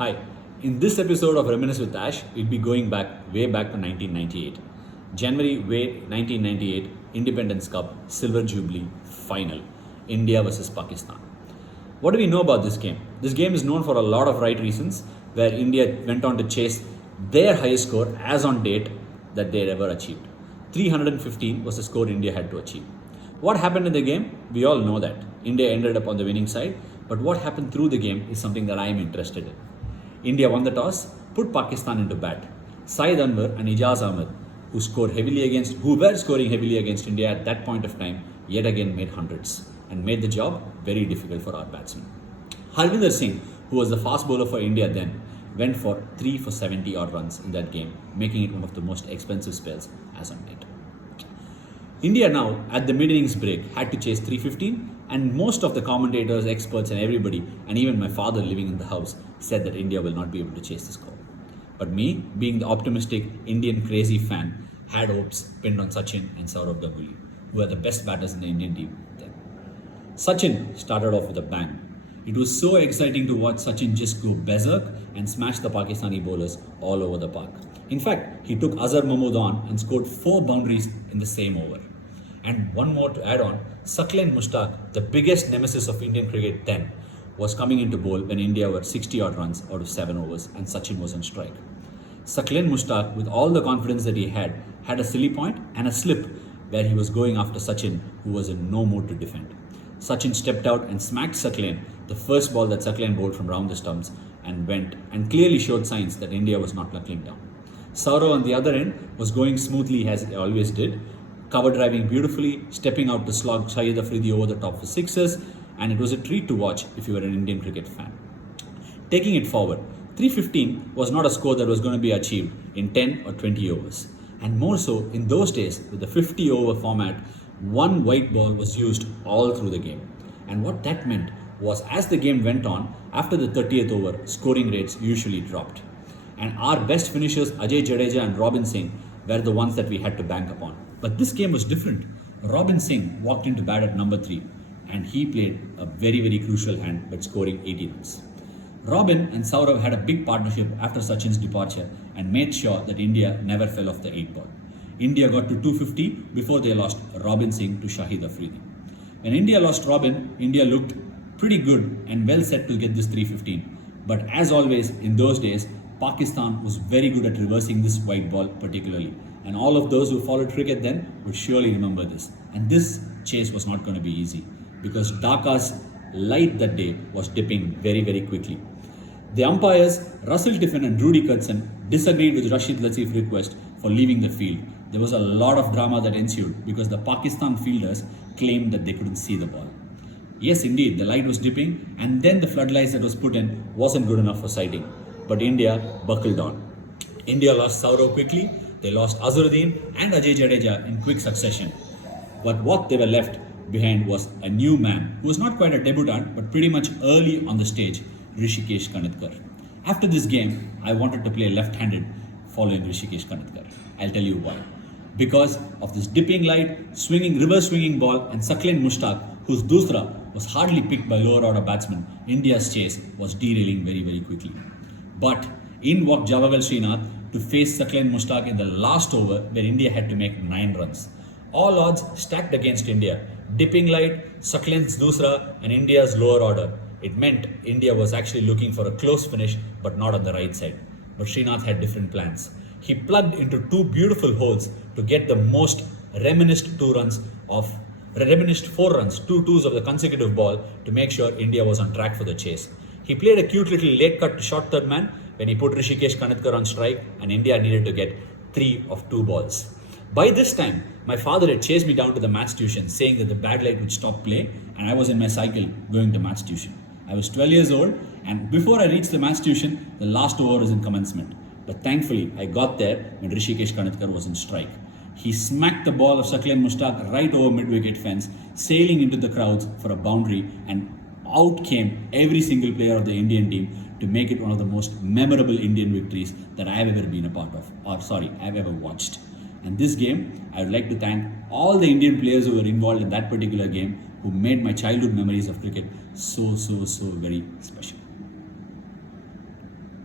Hi, in this episode of Reminisce with Ash, we'll be going way back to 1998. January 1998, Independence Cup, Silver Jubilee, final. India versus Pakistan. What do we know about this game? This game is known for a lot of right reasons, where India went on to chase their highest score as on date that they had ever achieved. 315 was the score India had to achieve. What happened in the game? We all know that. India ended up on the winning side, but what happened through the game is something that I am interested in. India won the toss, put Pakistan into bat. Syed Anwar and Ijaz Ahmed, who were scoring heavily against India at that point of time, yet again made hundreds and made the job very difficult for our batsmen. Harvinder Singh, who was the fast bowler for India then, went for 3 for 70 odd runs in that game, making it one of the most expensive spells as on date. India now, at the mid-innings break, had to chase 315, and most of the commentators, experts and everybody, and even my father living in the house, said that India will not be able to chase the score. But me, being the optimistic Indian crazy fan, had hopes pinned on Sachin and Sourav Ganguly, who were the best batters in the Indian team then. Sachin started off with a bang. It was so exciting to watch Sachin just go berserk and smash the Pakistani bowlers all over the park. In fact, he took Azhar Mahmood on and scored 4 boundaries in the same over. And one more to add on, Saqlain Mushtaq, the biggest nemesis of Indian cricket then, was coming into bowl when India were 60 odd runs out of 7 overs and Sachin was on strike. Saqlain Mushtaq, with all the confidence that he had a silly point and a slip where he was going after Sachin, who was in no mood to defend. Sachin stepped out and smacked Saqlain, the first ball that Saqlain bowled from round the stumps, and went and clearly showed signs that India was not knuckling down. Sourav on the other end was going smoothly as he always did, cover driving beautifully, stepping out to slog Shahid Afridi over the top for sixes, and it was a treat to watch if you were an Indian cricket fan. Taking it forward, 315 was not a score that was going to be achieved in 10 or 20 overs. And more so, in those days, with the 50 over format, one white ball was used all through the game. And what that meant was, as the game went on, after the 30th over, scoring rates usually dropped. And our best finishers, Ajay Jadeja and Robin Singh, were the ones that we had to bank upon. But this game was different. Robin Singh walked into bat at number 3 and he played a very, very crucial hand by scoring 80 runs. Robin and Sourav had a big partnership after Sachin's departure and made sure that India never fell off the 8 ball. India got to 250 before they lost Robin Singh to Shahid Afridi. When India lost Robin, India looked pretty good and well set to get this 315. But as always, in those days, Pakistan was very good at reversing this white ball particularly. And all of those who followed cricket then would surely remember this. And this chase was not going to be easy because Dhaka's light that day was dipping very, very quickly. The umpires, Russell Tiffin and Rudy Kurtzen, disagreed with Rashid Latif's request for leaving the field. There was a lot of drama that ensued because the Pakistan fielders claimed that they couldn't see the ball. Yes, indeed, the light was dipping and then the floodlights that was put in wasn't good enough for sighting. But India buckled on. India lost Sourav quickly. They lost Azharuddin and Ajay Jadeja in quick succession. But what they were left behind was a new man who was not quite a debutant but pretty much early on the stage, Hrishikesh Kanitkar. After this game, I wanted to play left-handed following Hrishikesh Kanitkar. I'll tell you why. Because of this dipping light, reverse swinging ball and Saqlain Mushtaq, whose dusra was hardly picked by lower order batsmen, India's chase was derailing very, very quickly. But in walked Javagal Srinath to face Saqlain Mushtaq in the last over where India had to make 9 runs. All odds stacked against India. Dipping light, Saqlain's dusra and India's lower order. It meant India was actually looking for a close finish but not on the right side. But Srinath had different plans. He plugged into 2 beautiful holes to get the most reminisced 4 runs, 2 twos of the consecutive ball to make sure India was on track for the chase. He played a cute little late cut to short third man when he put Hrishikesh Kanitkar on strike and India needed to get 3 of 2 balls. By this time, my father had chased me down to the match tuition saying that the bad light would stop play and I was in my cycle going to match tuition. I was 12 years old and before I reached the match tuition, the last over was in commencement. But thankfully, I got there when Hrishikesh Kanitkar was in strike. He smacked the ball of Saqlain Mushtaq right over mid-wicket fence, sailing into the crowds for a boundary, and out came every single player of the Indian team to make it one of the most memorable Indian victories that I have ever been a part of, I've ever watched. And this game, I would like to thank all the Indian players who were involved in that particular game who made my childhood memories of cricket so very special.